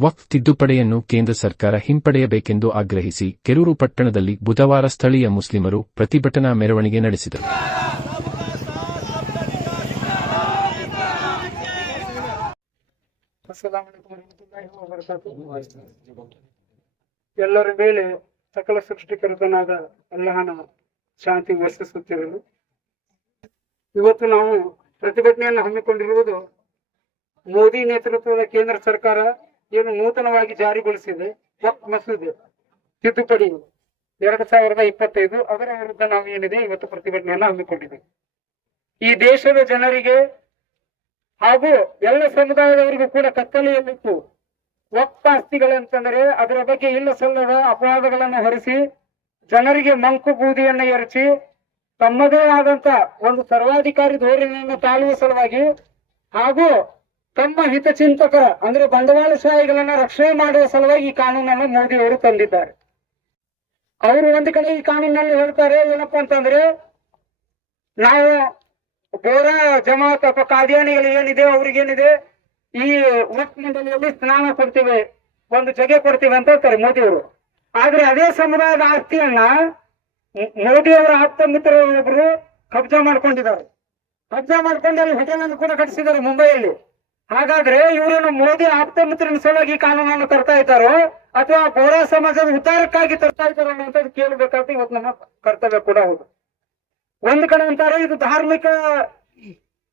ವಕ್ಫ್ ತಿದ್ದುಪಡೆಯನ್ನು ಕೇಂದ್ರ ಸರ್ಕಾರ ಹಿಂಪಡೆಯಬೇಕೆಂದು ಆಗ್ರಹಿಸಿ ಕೆರೂರು ಪಟ್ಟಣದಲ್ಲಿ ಬುಧವಾರ ಸ್ಥಳೀಯ ಮುಸ್ಲಿಮರು ಪ್ರತಿಭಟನಾ ಮೆರವಣಿಗೆ ನಡೆಸಿದರು. ಎಲ್ಲರ ಮೇಲೆ ಸಕಲ ಸೃಷ್ಟಿಕರ್ತನಾದ ಅಲ್ಲಹನ ಶಾಂತಿ ವರ್ಷಿಸುತ್ತಿರಲು ಇವತ್ತು ನಾವು ಪ್ರತಿಭಟನೆಯನ್ನು ಹಮ್ಮಿಕೊಂಡಿರುವುದು ಮೋದಿ ನೇತೃತ್ವದ ಕೇಂದ್ರ ಸರ್ಕಾರ ಏನು ನೂತನವಾಗಿ ಜಾರಿಗೊಳಿಸಿದೆ ವಕ್ ಮಸೂದೆ, ತಿದ್ದುಪಡಿ ಎರಡು ಸಾವಿರದ ಇಪ್ಪತ್ತೈದು, ಅದರ ವಿರುದ್ಧ ನಾವು ಏನಿದೆ ಇವತ್ತು ಪ್ರತಿಭಟನೆಯನ್ನು ಹಮ್ಮಿಕೊಂಡಿದೆ ಈ ದೇಶದ ಜನರಿಗೆ ಹಾಗೂ ಎಲ್ಲ ಸಮುದಾಯದವರಿಗೂ ಕೂಡ ಕತ್ತಲೆಯಲ್ಲಿತ್ತು ವಕ್ಫ್ ಆಸ್ತಿಗಳಂತಂದ್ರೆ ಅದರ ಬಗ್ಗೆ ಇಲ್ಲ ಸಲ್ಲದ ಅಪವಾದಗಳನ್ನು ಹರಿಸಿ ಜನರಿಗೆ ಮಂಕು ಬೂದಿಯನ್ನು ಎರಚಿ ತಮ್ಮದೇ ಆದಂತ ಒಂದು ಸರ್ವಾಧಿಕಾರಿ ಧೋರಣೆಯನ್ನು ತಾಳುವ ಸಲುವಾಗಿ ಹಾಗೂ ತಮ್ಮ ಹಿತಚಿಂತಕರ ಅಂದ್ರೆ ಬಂಡವಾಳಶಾಹಿಗಳನ್ನ ರಕ್ಷಣೆ ಮಾಡುವ ಸಲುವಾಗಿ ಈ ಕಾನೂನನ್ನು ಮೋದಿಯವರು ತಂದಿದ್ದಾರೆ. ಅವರು ಒಂದು ಕಡೆ ಈ ಕಾನೂನಲ್ಲಿ ಹೇಳ್ತಾರೆ, ಏನಪ್ಪಾ ಅಂತಂದ್ರೆ, ನಾವು ಬೋರಾ ಜಮಾತ್ ಅಥವಾ ಕಾದಿಯಾನಿಗಳು ಏನಿದೆ, ಅವ್ರಿಗೇನಿದೆ, ಈ ಮಂಡಳಿಯಲ್ಲಿ ಸ್ನಾನ ಕೊಡ್ತೀವಿ, ಒಂದು ಜಗೆ ಕೊಡ್ತೀವಿ ಅಂತ ಹೇಳ್ತಾರೆ ಮೋದಿ ಅವರು ಆದ್ರೆ ಅದೇ ಸಮುದಾಯದ ಆಸ್ತಿಯನ್ನ ಮೋದಿಯವರ ಆಪ್ತ ಮಿತ್ರರೊಬ್ಬರು ಕಬ್ಜಾ ಮಾಡ್ಕೊಂಡಿದ್ದಾರೆ. ಕಬ್ಜಾ ಮಾಡ್ಕೊಂಡು ಅಲ್ಲಿ ಹೋಟೆಲ್ ಅನ್ನು ಕೂಡ ಕಟ್ಟಿಸಿದ್ದಾರೆ ಮುಂಬೈಯಲ್ಲಿ. ಹಾಗಾದ್ರೆ ಇವರನ್ನು ಮೋದಿ ಆಪ್ತ ಮಿತ್ರನ ಸಲುವಾಗಿ ಕಾನೂನನ್ನು ತರ್ತಾ ಇದ್ದಾರೋ? ಅಥವಾ ಬೋರಾ ಸಮಾಜದ ಉದ್ಧಾರಕ್ಕಾಗಿ ತರ್ತಾ ಇದ್ದಾರೋ ಅನ್ನೋದು ಕೇಳಬೇಕಾದ್ರೆ ಇವತ್ತು ನಮ್ಮ ಕರ್ತವ್ಯ ಕೂಡ ಹೌದು. ಒಂದ್ ಕಡೆ ಅಂತಾರೆ, ಇದು ಧಾರ್ಮಿಕ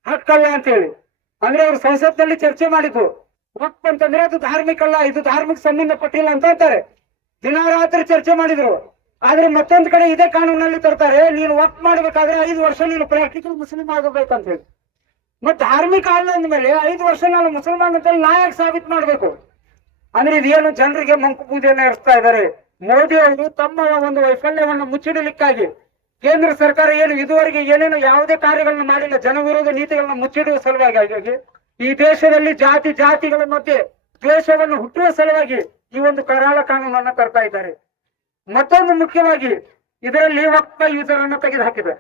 ಹಕ್ಕಲ್ಲ ಅಂತ ಹೇಳಿ ಅಂದ್ರೆ ಅವರು ಸಂಸತ್ನಲ್ಲಿ ಚರ್ಚೆ ಮಾಡಿದ್ರು ವಕ್ಫ್ ಅಂತಂದ್ರೆ ಅದು ಧಾರ್ಮಿಕ ಅಲ್ಲ, ಇದು ಧಾರ್ಮಿಕ ಸಂಬಂಧಪಟ್ಟಿಲ್ಲ ಅಂತ ಅಂತಾರೆ. ದಿನ ರಾತ್ರಿ ಚರ್ಚೆ ಮಾಡಿದ್ರು. ಆದ್ರೆ ಮತ್ತೊಂದ್ ಕಡೆ ಇದೇ ಕಾನೂನಲ್ಲಿ ತರ್ತಾರೆ, ನೀನು ವಕ್ಫ್ ಮಾಡ್ಬೇಕಾದ್ರೆ ಐದು ವರ್ಷ ನೀನು ಪ್ರಾಕ್ಟಿಕಲ್ ಮುಸ್ಲಿಂ ಆಗಬೇಕಂತ ಹೇಳಿ ಮತ್ ಧಾರ್ಮಿಕ ಅಲ್ಲ ಅಂದ್ಮೇಲೆ ಐದು ವರ್ಷ ನಾನು ಮುಸಲ್ಮಾನ್ ಅಂತ ಸಾಬೀತು ಮಾಡ್ಬೇಕು. ಅಂದ್ರೆ ಇದೇನು ಜನರಿಗೆ ಮಂಕು ಪೂಜೆಯನ್ನು ಇರಿಸ್ತಾ ಇದ್ದಾರೆ. ಮೋದಿ ಅವರು ತಮ್ಮ ಒಂದು ವೈಫಲ್ಯವನ್ನು ಮುಚ್ಚಿಡಲಿಕ್ಕಾಗಿ ಕೇಂದ್ರ ಸರ್ಕಾರ ಏನು ಇದುವರೆಗೆ ಏನೇನು ಯಾವುದೇ ಕಾರ್ಯಗಳನ್ನು ಮಾಡಿಲ್ಲ ಜನವಿರೋಧ ನೀತಿಗಳನ್ನ ಮುಚ್ಚಿಡುವ ಸಲುವಾಗಿ ಹಾಗಾಗಿ ಈ ದೇಶದಲ್ಲಿ ಜಾತಿ ಜಾತಿಗಳ ಮಧ್ಯೆ ದ್ವೇಷವನ್ನು ಹುಟ್ಟುವ ಸಲುವಾಗಿ ಈ ಒಂದು ಕರಾಳ ಕಾನೂನನ್ನು ತರ್ತಾ ಇದ್ದಾರೆ. ಮತ್ತೊಂದು ಮುಖ್ಯವಾಗಿ ಇದರಲ್ಲಿ ವಕ್ತ ಯೂಸರ್ ಅನ್ನು ತೆಗೆದು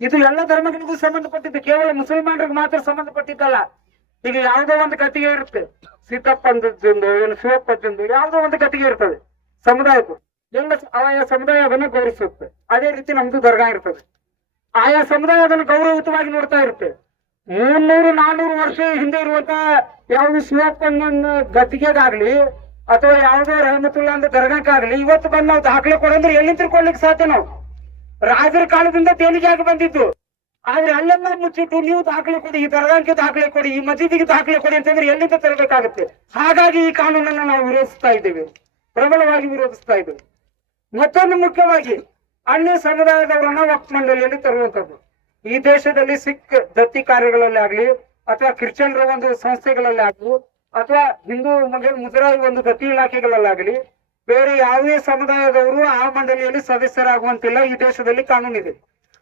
ಇದು ಎಲ್ಲ ಧರ್ಮಗಳಿಗೂ ಸಂಬಂಧಪಟ್ಟಿದ್ದು. ಕೇವಲ ಮುಸಲ್ಮಾನರಿಗೆ ಮಾತ್ರ ಸಂಬಂಧಪಟ್ಟಿದ್ದಲ್ಲ. ಈಗ ಯಾವುದೋ ಒಂದು ಕತ್ತಿಗೆ ಇರುತ್ತೆ. ಸೀತಪ್ಪಂದದ್ದು ಏನು ಶಿವಪ್ಪದ್ದು ಯಾವುದೋ ಒಂದು ಕತ್ತಿಗೆ ಇರ್ತದೆ. ಸಮುದಾಯಕ್ಕೂ. ಎಲ್ಲ ಆಯಾ ಸಮುದಾಯ ಅದನ್ನು ಗೌರವಿಸುತ್ತೆ. ಅದೇ ರೀತಿ ನಮ್ದು ದರ್ಗಾ ಇರ್ತದೆ. ಆಯಾ ಸಮುದಾಯ ಅದನ್ನು ಗೌರವಯುತವಾಗಿ ನೋಡ್ತಾ ಇರುತ್ತೆ. ಮುನ್ನೂರು ನಾನ್ನೂರು ವರ್ಷ ಹಿಂದೆ ಇರುವಂತ ಯಾವ್ದು ಶಿವಪ್ಪನ ಗತಿಗೆಗಾಗ್ಲಿ, ಅಥವಾ ಯಾವುದೋ ರಹಮತುಲ್ಲಾ ಅಂತ ದರ್ಗಾಕ್ಕಾಗ್ಲಿ, ಇವತ್ತು ಬಂದು ನಾವು ದಾಖಲೆ ಕೊಡಂದ್ರೆ ಎಲ್ಲಿ ತಿಳ್ಕೊಳ್ಲಿಕ್ಕೆ ಸಾಧ್ಯ ನಾವು? ರಾಜರ ಕಾಲದಿಂದ ದೇಣಿಗೆಯಾಗಿ ಬಂದಿದ್ದು. ಆದ್ರೆ ಅಲ್ಲೆಲ್ಲ ಮುಚ್ಚಿಟ್ಟು ನೀವು ದಾಖಲೆ ಕೊಡಿ, ಈ ದರ್ಗಾಕ್ಕೆ ದಾಖಲೆ ಕೊಡಿ, ಈ ಮಸೀದಿಗೆ ದಾಖಲೆ ಕೊಡಿ ಅಂತಂದ್ರೆ ಎಲ್ಲಿಂದ ತರಬೇಕಾಗುತ್ತೆ? ಹಾಗಾಗಿ ಈ ಕಾನೂನನ್ನು ನಾವು ವಿರೋಧಿಸ್ತಾ ಇದ್ದೇವೆ. ಪ್ರಬಲವಾಗಿ ವಿರೋಧಿಸ್ತಾ ಇದ್ದೇವೆ. ಮತ್ತೊಂದು ಮುಖ್ಯವಾಗಿ ಅನ್ಯ ಸಮುದಾಯದವರನ್ನ ವಕ್ ಮಂಡಳಿಯಲ್ಲಿ ತರುವಂತದ್ದು ಈ ದೇಶದಲ್ಲಿ ಸಿಖ್ ದತ್ತಿ ಕಾರ್ಯಗಳಲ್ಲಿ ಆಗ್ಲಿ, ಅಥವಾ ಕ್ರಿಶ್ಚಿಯನ್ರ ಒಂದು ಸಂಸ್ಥೆಗಳಲ್ಲಿ ಆಗ್ಲಿ, ಅಥವಾ ಹಿಂದೂ ಮುಜರಾಯಿ ಒಂದು ದತ್ತಿ ಇಲಾಖೆಗಳಲ್ಲಾಗಲಿ ಬೇರೆ ಯಾವುದೇ ಸಮುದಾಯದವರು ಆ ಮಂಡಳಿಯಲ್ಲಿ ಸದಸ್ಯರಾಗುವಂತಿಲ್ಲ. ಈ ದೇಶದಲ್ಲಿ ಕಾನೂನಿದೆ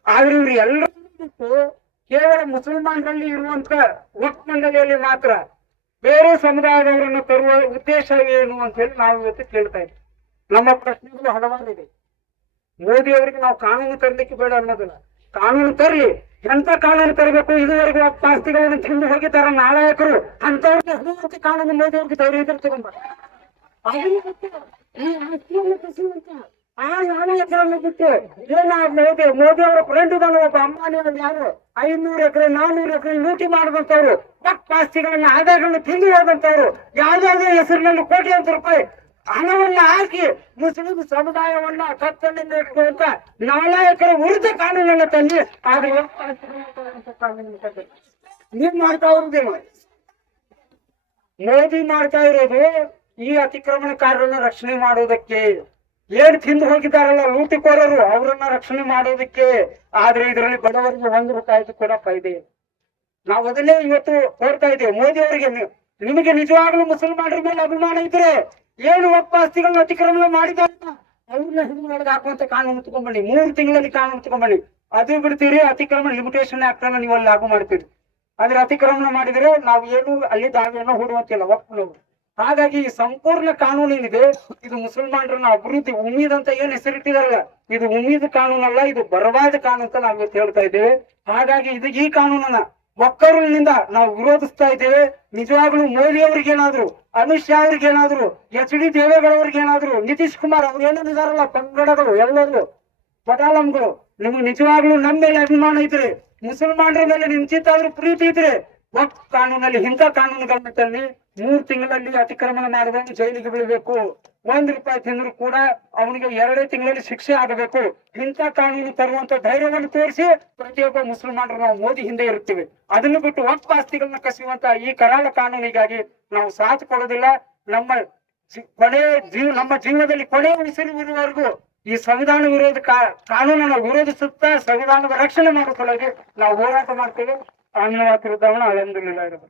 ಆದ್ರೆ ಇವ್ರು ಎಲ್ಲರೂ ಕೇವಲ ಮುಸಲ್ಮಾನರಲ್ಲಿ ಇರುವಂತ ವಕ್ಫ್ ಮಂಡಳಿಯಲ್ಲಿ ಮಾತ್ರ ಬೇರೆ ಸಮುದಾಯದವರನ್ನು ತರುವ ಉದ್ದೇಶ ಏನು ಅಂತ ಹೇಳಿ ನಾವು ಇವತ್ತು ಕೇಳ್ತಾ ಇದ್ದೀವಿ ನಮ್ಮ ಪ್ರಶ್ನೆಗಳು ಹಲವಾರು ಇದೆ ಮೋದಿ ಅವರಿಗೆ ನಾವು ಕಾನೂನು ತರಲಿಕ್ಕೆ ಬೇಡ ಅನ್ನೋದಿಲ್ಲ. ಕಾನೂನು ತರಲಿ. ಎಂತ ಕಾನೂನು ತರಬೇಕು? ಇದುವರೆಗೂ ಆಸ್ತಿಗಳನ್ನು ತಿಂದು ಹೋಗಿದ್ದಾರೆ ನಾಲಾಯಕರು. ಅಂತವ್ರಿಗೆ ಕಾನೂನು ಮೋದಿ ಅವ್ರಿಗೆ ಧೈರ್ಯ ಇದ್ರೆ ಏನ ಮೋದಿ ಮೋದಿ ಅವರ ಫ್ರೆಂಡ್ ಇದ್ದಾನೆ ಒಬ್ಬ ಅಂಬಾನಿ ಅವ್ರು ಯಾರು ಐನೂರು ಎಕರೆ ನಾನೂರು ಎಕರೆ ಲೂಟಿ ಮಾಡಿದಂತವ್ರು ವಕ್ಫ್ ಆಸ್ತಿಗಳನ್ನ ಆದಾಯಗಳನ್ನ ತಿಂದು ಹೋದಂತವ್ರು ಯಾವ್ದಾದ್ರೂ ಹೆಸರಿನಲ್ಲಿ ಅಂತ ರೂಪಾಯಿ ಹಣವನ್ನ ಹಾಕಿ ಮುಸ್ಲಿಂ ಸಮುದಾಯವನ್ನ ಕತ್ತಲಿಂದ ಇಟ್ಕೊಂತ ನಾಲಾಯಕರ ವಿರುದ್ಧ ಕಾನೂನನ್ನ ತಂದು ಆದ್ರೆ. ನೀವ್ ಮಾಡ್ತಾ ಇರೋದಿಲ್ಲ ಮೋದಿ ಮಾಡ್ತಾ ಇರೋದು ಈ ಅತಿಕ್ರಮಣಕಾರರನ್ನ ರಕ್ಷಣೆ ಮಾಡೋದಕ್ಕೆ ಏನ್ ತಿಂದು ಹೋಗಿದ್ದಾರಲ್ಲ ಲೂಟಿಕೋರರು, ಅವರನ್ನ ರಕ್ಷಣೆ ಮಾಡೋದಕ್ಕೆ ಆದ್ರೆ ಇದರಲ್ಲಿ ಬಡವರಿಗೆ ಒಂದು ರೂಪಾಯಿದು ಕೂಡ ಫೈದೆ ಇಲ್ಲ. ನಾವು ಅದನ್ನೇ ಇವತ್ತು ಕೋರ್ತಾ ಇದ್ದೇವೆ. ಮೋದಿ ಅವರಿಗೆ ನಿಮಗೆ ನಿಜವಾಗ್ಲೂ ಮುಸಲ್ಮಾನರ ಮೇಲೆ ಅಭಿಮಾನ ಇದ್ರೆ ಏನು ಒಪ್ಪ ಆಸ್ತಿಗಳನ್ನ ಅತಿಕ್ರಮಣ ಮಾಡಿದ್ದಾರೆ ಅವ್ರನ್ನ ಹಿಡಿದು ಹಾಕುವಂತ ಕಾನೂನು ತಗೊಂಡ್ಬನ್ನಿ ಮೂರು ತಿಂಗಳಲ್ಲಿ ಕಾನೂನು ತಗೊಂಡ್ಬನ್ನಿ ಅದು ಬಿಡ್ತೀರಿ, ಅತಿಕ್ರಮಣ ಲಿಮಿಟೇಷನ್ ಆಕ್ಟ್ ಅನ್ನ ನೀವು ಅಲ್ಲಿ ಲಾಗು ಮಾಡ್ತೀರಿ. ಆದ್ರೆ ಅತಿಕ್ರಮಣ ಮಾಡಿದ್ರೆ ನಾವು ಏನು ಅಲ್ಲಿ ದಾವೆಯನ್ನು ಹೂಡುವಂತಿಲ್ಲ ಒಪ್ಪನವರು ಹಾಗಾಗಿ ಈ ಸಂಪೂರ್ಣ ಕಾನೂನು ಏನಿದೆ, ಇದು ಮುಸಲ್ಮಾನರನ್ನ ಅಭಿವೃದ್ಧಿ ಉಮೀದ್ ಅಂತ ಏನ್ ಹೆಸರಿಟ್ಟಿದಾರಲ್ಲ, ಇದು ಉಮೀದ್ ಕಾನೂನಲ್ಲ, ಇದು ಬರವಾದ ಕಾನೂನು ಅಂತ ನಾವಿವತ್ತು ಹೇಳ್ತಾ ಇದ್ದೇವೆ. ಹಾಗಾಗಿ ಇದು ಈ ಕಾನೂನನ್ನ ಒಕ್ಕರುಳಿನಿಂದ ನಾವು ವಿರೋಧಿಸ್ತಾ ಇದ್ದೇವೆ. ನಿಜವಾಗ್ಲೂ ಮೋದಿ ಅವ್ರಿಗೇನಾದ್ರು ಅಮಿತ್ ಶಾ ಅವ್ರಿಗೇನಾದ್ರು ಎಚ್ ಡಿ ದೇವೇಗೌಡವ್ರಿಗೇನಾದ್ರು ನಿತೀಶ್ ಕುಮಾರ್ ಅವ್ರು ಏನೇನಿದಾರಲ್ಲ ಪಂಗಡಗಳು, ಎಲ್ಲರೂ ಪಟಾಲಂಗಳು ನಿಮ್ಗೆ ನಿಜವಾಗ್ಲೂ ನಮ್ಮ ಮೇಲೆ ಅಭಿಮಾನ ಇದ್ರೆ, ಮುಸಲ್ಮಾನರ ಮೇಲೆ ನಿಮ್ ಚಿತ್ತಾದ್ರೂ ಪ್ರೀತಿ ಇದ್ರೆ ಒಕ್ ಕಾನೂನಲ್ಲಿ, ಇಂಥ ಕಾನೂನುಗಳನ್ನ ತನ್ನಿ ಮೂರ್ ತಿಂಗಳಲ್ಲಿ ಅತಿಕ್ರಮಣ ಮಾಡಿದವನು ಜೈಲಿಗೆ ಬೀಳಬೇಕು. ಒಂದ್ ರೂಪಾಯಿ ತಿಂದ್ರು ಕೂಡ ಅವನಿಗೆ ಎರಡೇ ತಿಂಗಳಲ್ಲಿ ಶಿಕ್ಷೆ ಆಗಬೇಕು. ಇಂಥ ಕಾನೂನು ತರುವಂತ ಧೈರ್ಯವನ್ನು ತೋರಿಸಿ ಪ್ರತಿಯೊಬ್ಬ ಮುಸಲ್ಮಾನರು ನಾವು ಮೋದಿ ಹಿಂದೆ ಇರುತ್ತೇವೆ. ಅದನ್ನು ಬಿಟ್ಟು ಒಟ್ಟು ಆಸ್ತಿಗಳನ್ನ ಕಸಿಯುವಂತ ಈ ಕರಾಳ ಕಾನೂನಿಗಾಗಿ ನಾವು ಸಾಥ್ ಕೊಡೋದಿಲ್ಲ. ನಮ್ಮ ಕೊನೆ ಜೀವ ನಮ್ಮ ಜೀವನದಲ್ಲಿ ಕೊನೆ ಉಸಿರು ಇರುವವರೆಗೂ ಈ ಸಂವಿಧಾನ ವಿರೋಧ ಕಾನೂನನ್ನು ವಿರೋಧಿಸುತ್ತಾ ಸಂವಿಧಾನದ ರಕ್ಷಣೆ ಮಾಡಿಕೊಳ್ಳೋಕೆ ನಾವು ಹೋರಾಟ ಮಾಡ್ತೇವೆ. ಆಮಿನ ಮಾತಿರುತ್ತವಣ ಅಲಂದಿಲ್ಲ ಇರಬೇಕು